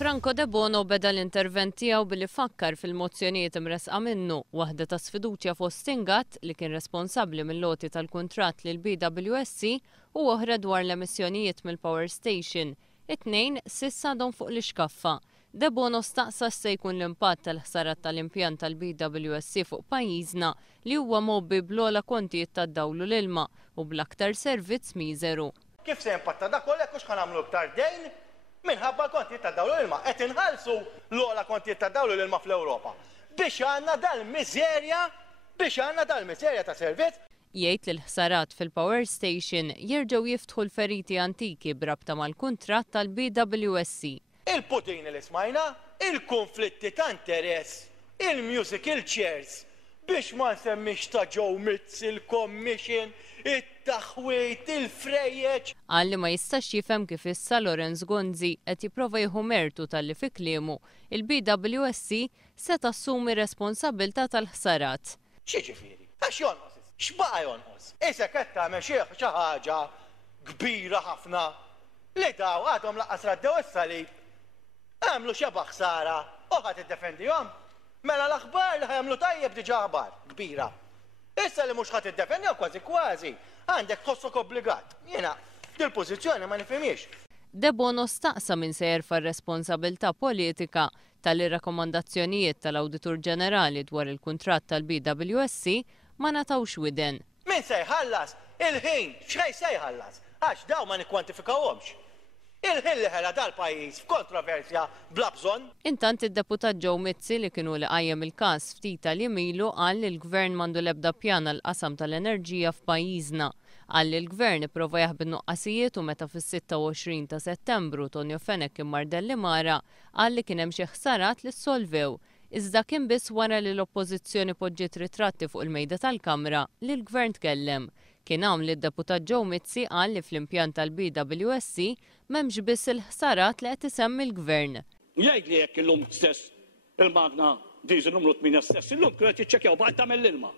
Franco De Bono beda l-intervent tiegħu billi fakkar fil-mozzjonijiet imresqa minnu waħda ta' sfiduċja fost Tingat li kien responsabbli mill-loti tal-kuntratt lil BWSC u oħra dwar l-emissjonijiet mill-Power Station. It-tnejn s'issa għadhom fuq l-iskaffa. De Bono staqsa se jkun l-impatt tal-ħsarat tal-impjant tal-BWSC fuq pajjiżna li huwa mobbi bl-ogħla kontijiet tad-dawlu l-ilma u bl-aktar servizz miżeru. Kif se jimpatta dak kollek hux ħanamlu iktar dejn minħabba l-kontijiet tad-dawlu l-ilma. Qed inħallsu l-ogħla kontijiet tad-dawlu l-ilma fl-Ewropa. Biex għandna dal-miżerja ta' servizz. Jgħid li l-ħsarat fil-Power Station jerġgħu jiftħu l-feriti antiki brabta mal-kuntratt tal-BWSC. Il-putin li smajna, il-konflitti ta' interess, il-musical chairs, biex ma nsemmix ta' Joe Mitz, il-commission, it-taħwit, il-frejjeċ. Għalli ma jistax jifhem kif issa Lorenz Gonzi qed jipprova jieħu mertu tal-li fi kliemu il-BWSC se tassumi responsabilta tal-ħsarat. X'jiġifieri? Għax jonqos? X'baqa' jonqos? Issa qed tagħmel xi ħaġa kbira ħafna li daw għadhom laqqas raddew is-salib. Għamlu xeba ħsara u ħadd iddefendihom. Mela l-aħbar li ħajamlu tajjeb diġà aħbar kbira. Issa li mhux ħadd iddefendihom kważi għandek tħossok obbligat. Jiena dil-pożizzjoni ma nifhimiex. De Bono staqsa min se jerfa' r-responsabilità politika tal-rakkomandazzjonijiet tal-Awditur Ġenerali dwar il-kuntratt tal-BWSC ma natawx widen. Min se jħallas il-ħin x'ħej se jħallas għax daw ma nikkwantifikawhomx. Il-ħin li ħela dal-pajjiż f'kontroversja bla bżonn. Intant id-deputat Joe Mizzi li kienu li qajjem il-każ ftit tal-jimilu qal li l-Gvern m'għandu l-ebda pjan għall-qasam tal-enerġija f'pajjiżna. Qal li l-Gvern ipprova jaħbi nuqqasijiet u meta fis-26 ta' Settembru Tonio Fenech immardelli Mara qal li kien hemm xi ħsarat li ssolvew. Iżda kien biss wara li l-Oppożizzjoni poġġiet ritratti fuq il-mejda tal-Kamra li l-Gvern tkellem. Kien hawn li d-deputat Joe Mizzi qal li fl-impjant tal-BWSC m'hemmx biss il-ħsarat li qed isemmi l-Gvern. Jgħid li jekk illum stess il-magna diesel numru 8 stess illum kienu qed jiċċekkjaw baqgħet tagħmel l-ilma.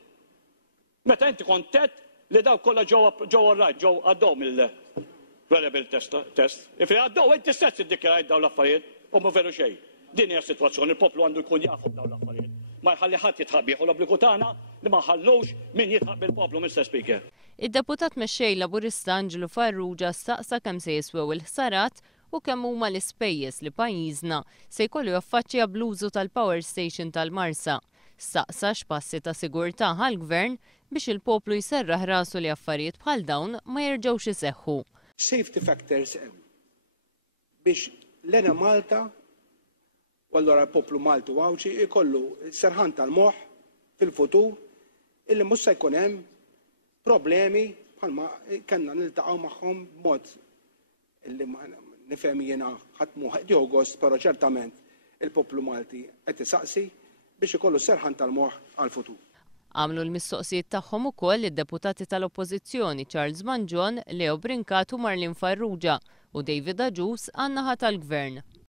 Meta inti kont tet li daw kollha ġew rajt ġew għaddhom il-variable test. Ifri għaddew inti stess iddikjarajt dawn l-affarijiet u ma veru xejn. Din hija s-sitwazzjoni, il-poplu għandu jkun jafu dawn l-affarijiet. Ma jħalli ħadd jitħabbih u l-obbligu tagħna li ma ħallux min jitħabbi l-poplu, Mr. Speaker. Id-deputat mexxej Laburista Anġelu Farrugia staqsa kemm se jiswew il-ħsarat u kemm huma l-ispejjeż li pajjiżna se jkollu jaffaċċja bl-użu tal-Power Station tal-Marsa. Staqsa x'passi ta' sigurtà għall-Gvern biex il-poplu jserraħ rasu li affarijiet bħal dawn ma jerġgħux iseħħu. Safety factors biex l-ena Malta u allura l-poplu Maltu għawċi ikollu serħan tal-moħ fil-futur illi mhux se jkun hemm problemi bħalma kellna niltaqgħu magħhom b'mod illi nifhem jiena ħatmu 1 August, però ċertament il-poplu Malti qed isaqsi biex ikollu serħan tal-moħ għall-futur. Għamlu l-mistoqsijiet tagħhom ukoll id-deputati tal-Oppożizzjoni Charles Mangione, Leo Brincat u Marlin Farrugia u David Agius għan-naħa tal-Gvern.